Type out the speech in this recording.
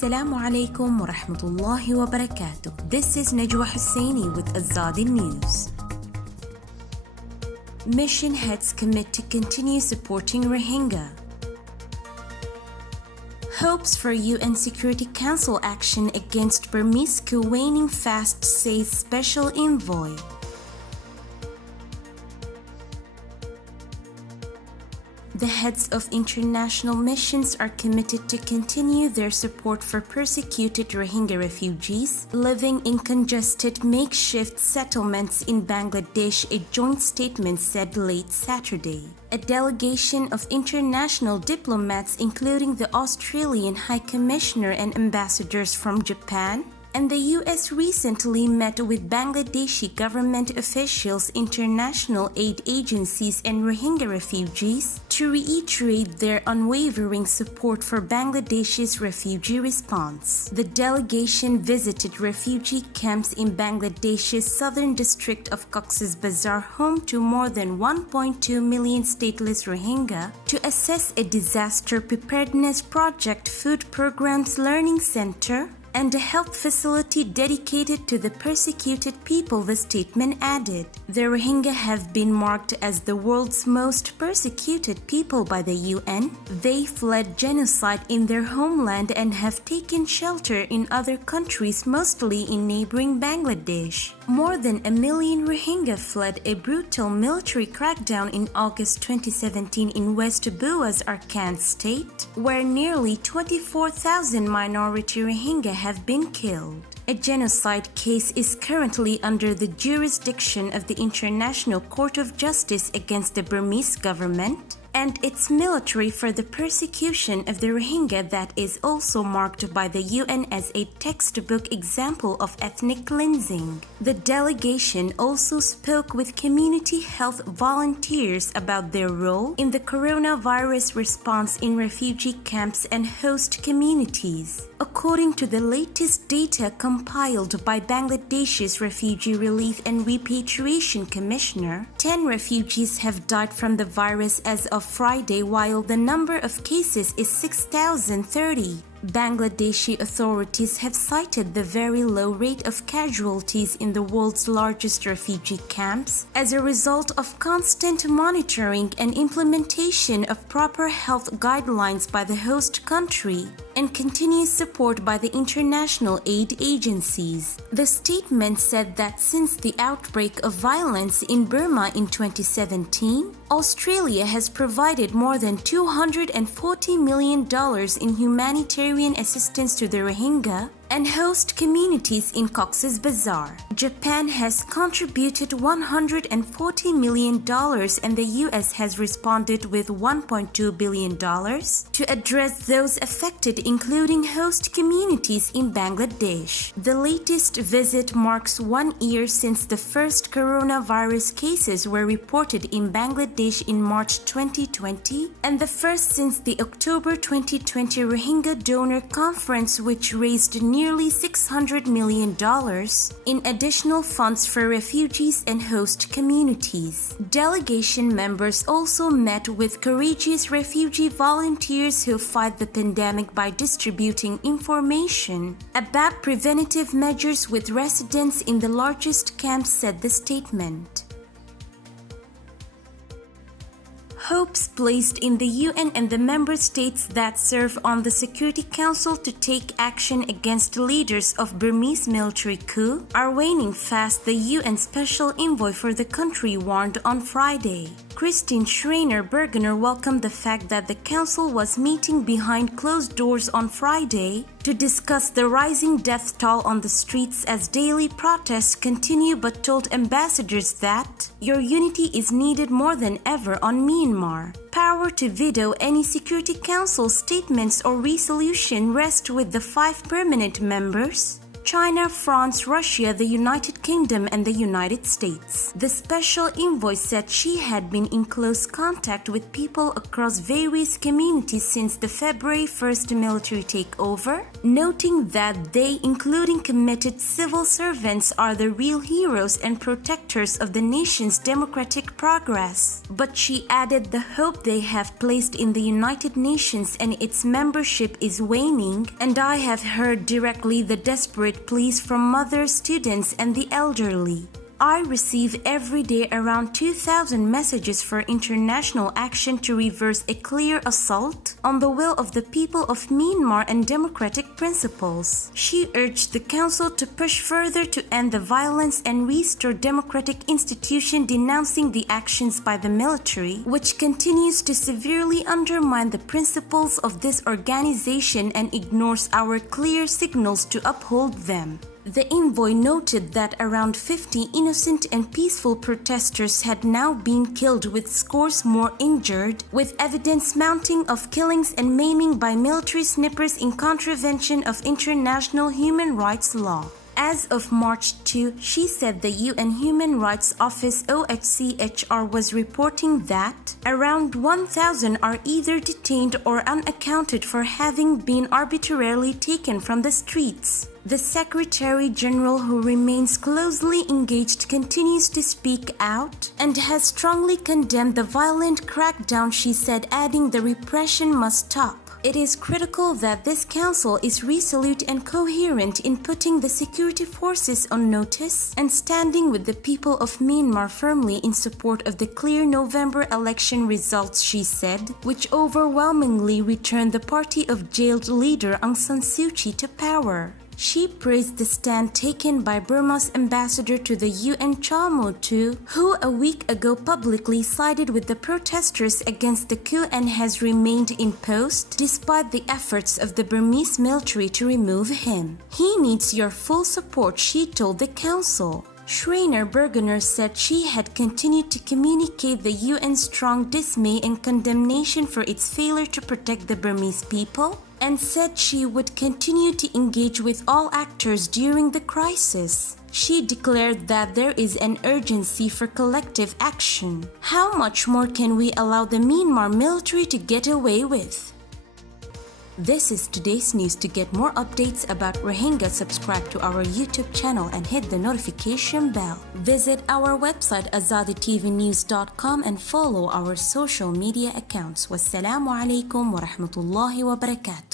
Assalamu alaikum wa rahmatullahi wa barakatuh. This is Najwa Husseini with Azadi News. Mission heads commit to continue supporting Rohingya. Hopes for UN Security Council action against Burmese coup waning fast, says Special Envoy. The heads of international missions are committed to continue their support for persecuted Rohingya refugees living in congested makeshift settlements in Bangladesh, a joint statement said late Saturday. A delegation of international diplomats, including the Australian High Commissioner and ambassadors from Japan and the US, recently met with Bangladeshi government officials, international aid agencies, and Rohingya refugees to reiterate their unwavering support for Bangladesh's refugee response. The delegation visited refugee camps in Bangladesh's southern district of Cox's Bazar, home to more than 1.2 million stateless Rohingya, to assess a disaster preparedness project, food programs, learning center, and a health facility dedicated to the persecuted people, the statement added. The Rohingya have been marked as the world's most persecuted people by the UN. They fled genocide in their homeland and have taken shelter in other countries, mostly in neighboring Bangladesh. More than 1 million Rohingya fled a brutal military crackdown in August 2017 in West Bua's Arkan state, where nearly 24,000 minority Rohingya have been killed. A genocide case is currently under the jurisdiction of the International Court of Justice against the Burmese government and its military for the persecution of the Rohingya that is also marked by the UN as a textbook example of ethnic cleansing. The delegation also spoke with community health volunteers about their role in the coronavirus response in refugee camps and host communities. According to the latest data compiled by Bangladesh's Refugee Relief and Repatriation Commissioner, 10 refugees have died from the virus as of Friday, while the number of cases is 6,030. Bangladeshi authorities have cited the very low rate of casualties in the world's largest refugee camps as a result of constant monitoring and implementation of proper health guidelines by the host country and continuous support by the international aid agencies. The statement said that since the outbreak of violence in Burma in 2017, Australia has provided more than $240 million in humanitarian assistance to the Rohingya and host communities in Cox's Bazar. Japan has contributed $140 million and the US has responded with $1.2 billion to address those affected, including host communities in Bangladesh. The latest visit marks 1 year since the first coronavirus cases were reported in Bangladesh in March 2020 and the first since the October 2020 Rohingya Donor Conference, which raised nearly $600 million in additional funds for refugees and host communities. Delegation members also met with courageous refugee volunteers who fight the pandemic by distributing information about preventative measures with residents in the largest camps, said the statement. Hopes placed in the UN and the member states that serve on the Security Council to take action against leaders of Burmese military coup are waning fast, the UN Special Envoy for the country warned on Friday. Christine Schreiner-Bergener welcomed the fact that the Council was meeting behind closed doors on Friday to discuss the rising death toll on the streets as daily protests continue, but told ambassadors that your unity is needed more than ever on Myanmar. Power to veto any Security Council statements or resolution rests with the 5 permanent members, China, France, Russia, the United Kingdom, and the United States. The special envoy said she had been in close contact with people across various communities since the February 1st military takeover, noting that they, including committed civil servants, are the real heroes and protectors of the nation's democratic progress. But she added the hope they have placed in the United Nations and its membership is waning, and I have heard directly the desperate pleas from mothers, students, and the elderly. I receive every day around 2,000 messages for international action to reverse a clear assault on the will of the people of Myanmar and democratic principles. She urged the Council to push further to end the violence and restore democratic institutions, denouncing the actions by the military, which continues to severely undermine the principles of this organization and ignores our clear signals to uphold them. The envoy noted that around 50 innocent and peaceful protesters had now been killed with scores more injured, with evidence mounting of killings and maiming by military snipers in contravention of international human rights law. As of March 2, she said the UN Human Rights Office OHCHR was reporting that around 1,000 are either detained or unaccounted for, having been arbitrarily taken from the streets. The Secretary General, who remains closely engaged, continues to speak out and has strongly condemned the violent crackdown, she said, adding the repression must stop. It is critical that this council is resolute and coherent in putting the security forces on notice and standing with the people of Myanmar firmly in support of the clear November election results, she said, which overwhelmingly returned the party of jailed leader Aung San Suu Kyi to power. She praised the stand taken by Burma's ambassador to the UN, Mo, who a week ago publicly sided with the protesters against the coup and has remained in post despite the efforts of the Burmese military to remove him. He needs your full support, she told the council. Schreiner Bergener said she had continued to communicate the UN's strong dismay and condemnation for its failure to protect the Burmese people, and said she would continue to engage with all actors during the crisis. She declared that there is an urgency for collective action. How much more can we allow the Myanmar military to get away with? This is today's news. To get more updates about Rohingya, subscribe to our YouTube channel and hit the notification bell. Visit our website azaditvnews.com and follow our social media accounts. Wassalamu alaikum wa rahmatullahi wa barakatuh.